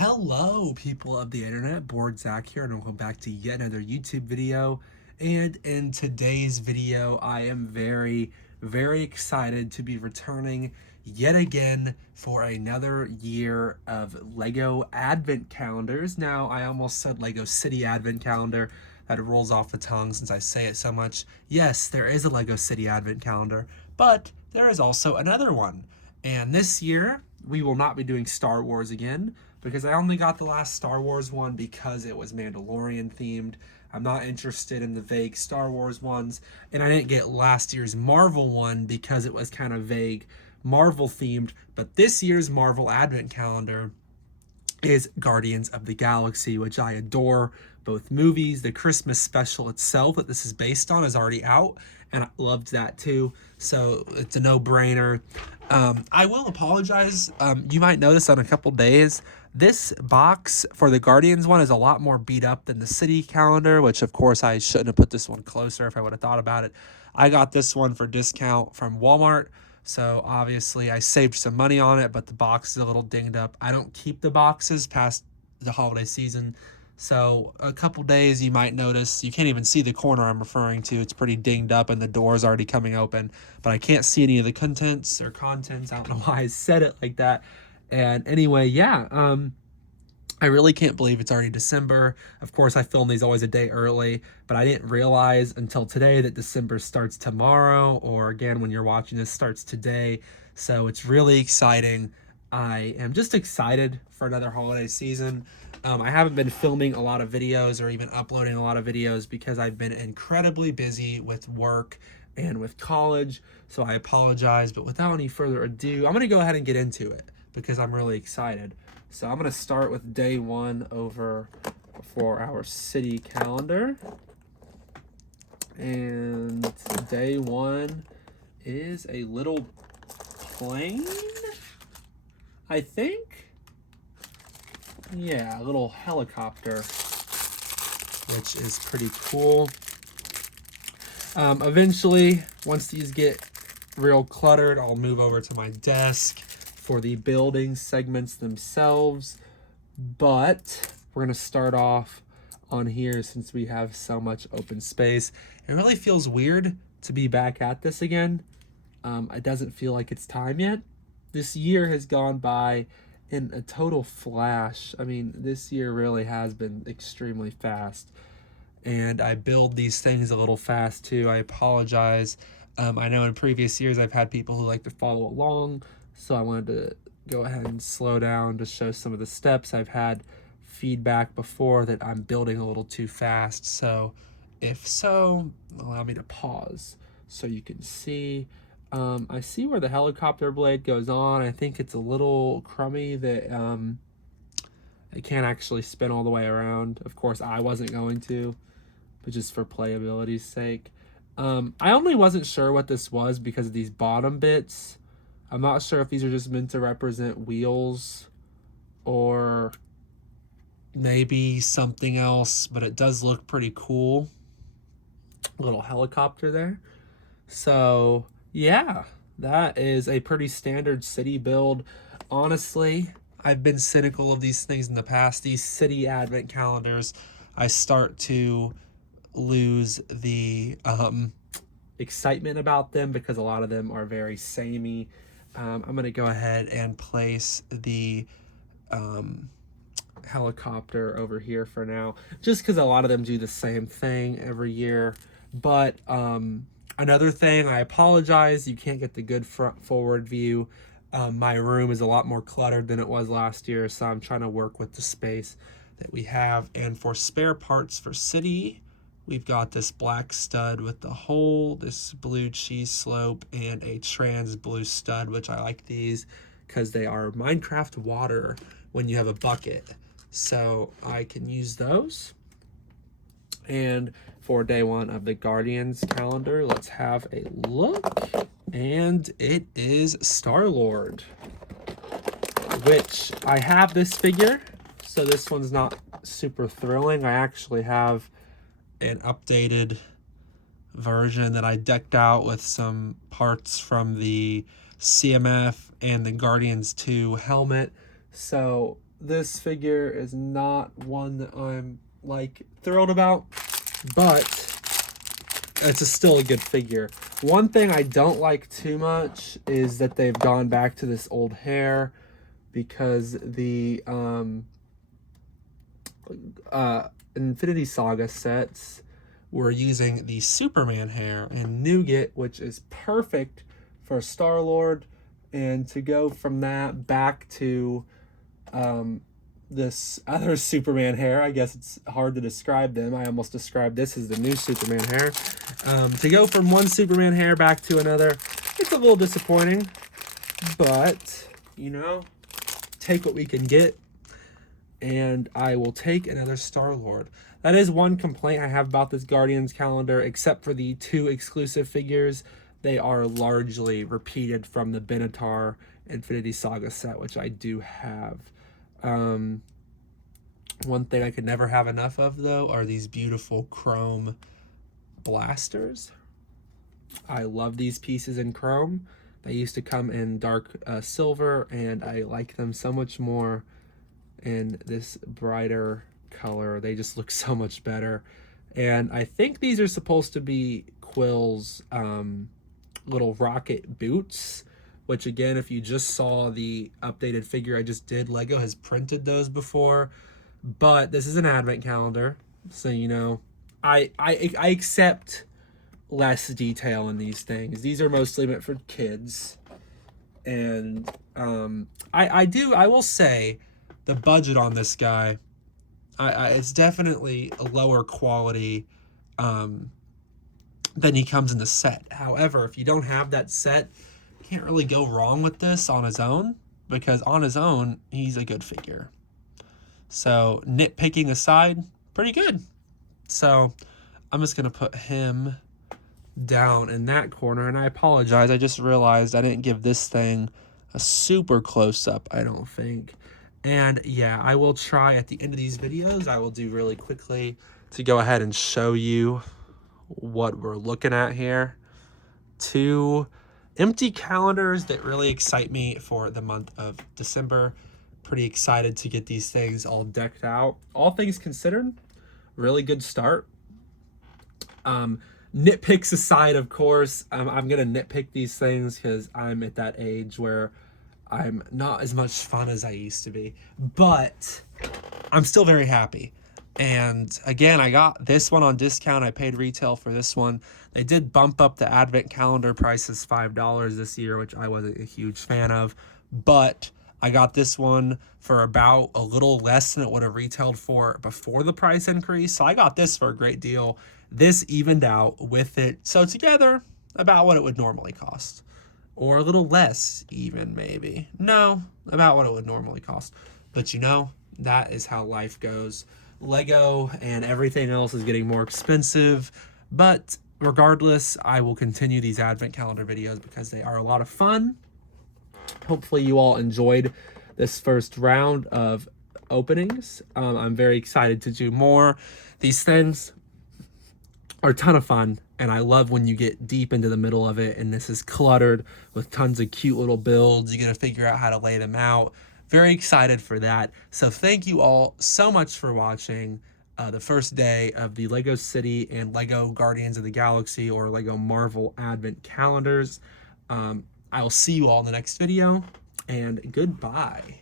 Hello, people of the internet. Bored Zach here, and welcome back to yet another YouTube video. And in today's video, I am very excited to be returning yet again for another year of Lego Advent calendars. Now, I almost said Lego City Advent calendar. That rolls off the tongue since I say it so much. Yes, there is a Lego City Advent calendar, but there is also another one. And this year, we will not be doing Star Wars again because I only got the last Star Wars one because it was Mandalorian themed. I'm not interested in the vague Star Wars ones, and I didn't get last year's Marvel one because it was kind of vague Marvel themed. But this year's Marvel Advent calendar is Guardians of the Galaxy, which I adore. Both movies, the Christmas special itself that this is based on is already out, and I loved that too. So it's a no-brainer. I will apologize. You might notice on a couple days, this box for the Guardians one is a lot more beat up than the City calendar, which of course I shouldn't have put this one closer if I would have thought about it. I got this one for discount from Walmart. So obviously I saved some money on it, but the box is a little dinged up. I don't keep the boxes past the holiday season. So a couple days you might notice, you can't even see the corner I'm referring to. It's pretty dinged up and the door is already coming open, but I can't see any of the contents. I don't know why I said it like that. And anyway, yeah, I really can't believe it's already December. Of course, I film these always a day early, but I didn't realize until today that December starts tomorrow, or again, when you're watching this, starts today. So it's really exciting. I am just excited for another holiday season. I haven't been filming a lot of videos or even uploading a lot of videos because I've been incredibly busy with work and with college. So I apologize, but without any further ado, I'm going to go ahead and get into it because I'm really excited. So I'm going to start with day one over for our city calendar. And day one is a little plane, I think. Yeah, a little helicopter, which is pretty cool. Eventually, once these get real cluttered, I'll move over to my desk for the building segments themselves. But we're going to start off on here since we have so much open space. It really feels weird to be back at this again. It doesn't feel like it's time yet. This year has gone by in a total flash. I mean, this year really has been extremely fast. And I build these things a little fast too. I apologize. I know in previous years I've had people who like to follow along, so I wanted to go ahead and slow down to show some of the steps. I've had feedback before that I'm building a little too fast, so if so, allow me to pause so you can see. I see where the helicopter blade goes on. I think it's a little crummy that it can't actually spin all the way around. Of course, I wasn't going to, but just for playability's sake. I only wasn't sure what this was because of these bottom bits. I'm not sure if these are just meant to represent wheels or maybe something else, but it does look pretty cool. Little helicopter there. So yeah, that is a pretty standard city build. Honestly, I've been cynical of these things in the past. These city advent calendars, I start to lose the excitement about them because a lot of them are very samey. I'm going to go ahead and place the helicopter over here for now, just because a lot of them do the same thing every year. But another thing, I apologize, you can't get the good front forward view. My room is a lot more cluttered than it was last year, so I'm trying to work with the space that we have. And for spare parts for city, we've got this black stud with the hole, this blue cheese slope, and a trans blue stud, which I like these because they are Minecraft water when you have a bucket. So I can use those. And for day one of the Guardians calendar, let's have a look. And it is Star-Lord, which I have this figure, so this one's not super thrilling. I actually have an updated version that I decked out with some parts from the CMF and the Guardians 2 helmet. So this figure is not one that I'm like thrilled about, but it's still a good figure. One thing I don't like too much is that they've gone back to this old hair, because the Infinity Saga sets were using the Superman hair and Nougat, which is perfect for Star-Lord, and to go from that back to this other Superman hair, I guess it's hard to describe them. I almost described this as the new Superman hair. To go from one Superman hair back to another, it's a little disappointing, but, you know, take what we can get, and I will take another Star-Lord. That is one complaint I have about this Guardians calendar, except for the 2 exclusive figures. They are largely repeated from the Benatar Infinity Saga set, which I do have. One thing I could never have enough of, though, are these beautiful chrome blasters. I love these pieces in chrome. They used to come in dark silver, and I like them so much more in this brighter color. They just look so much better. And I think these are supposed to be Quill's little rocket boots, which, again, if you just saw the updated figure I just did, Lego has printed those before. But this is an advent calendar, so, you know, I accept less detail in these things. These are mostly meant for kids, and I will say the budget on this guy, it's definitely a lower quality than he comes in the set. However, if you don't have that set, you can't really go wrong with this on his own, because on his own he's a good figure. So nitpicking aside, pretty good. So I'm just gonna put him down in that corner, and I apologize, I just realized I didn't give this thing a super close-up, I don't think. And yeah, I will try at the end of these videos, I will do really quickly to go ahead and show you what we're looking at here. 2 empty calendars that really excite me for the month of December. Pretty excited to get these things all decked out. All things considered, really good start. Nitpicks aside, of course, I'm gonna nitpick these things because I'm at that age where I'm not as much fun as I used to be, but I'm still very happy. And again, I got this one on discount. I paid retail for this one. They did bump up the advent calendar prices $5 this year, which I wasn't a huge fan of, but I got this one for about a little less than it would have retailed for before the price increase. So I got this for a great deal. This evened out with it. So together, about what it would normally cost. Or a little less even, maybe. No, about what it would normally cost. But you know, that is how life goes. Lego and everything else is getting more expensive. But regardless, I will continue these advent calendar videos because they are a lot of fun. Hopefully you all enjoyed this first round of openings. I'm very excited to do more. These things are a ton of fun, and I love when you get deep into the middle of it and this is cluttered with tons of cute little builds. You got to figure out how to lay them out. Very excited for that. So thank you all so much for watching the first day of the Lego City and Lego Guardians of the Galaxy or Lego Marvel Advent Calendars. I will see you all in the next video, and goodbye.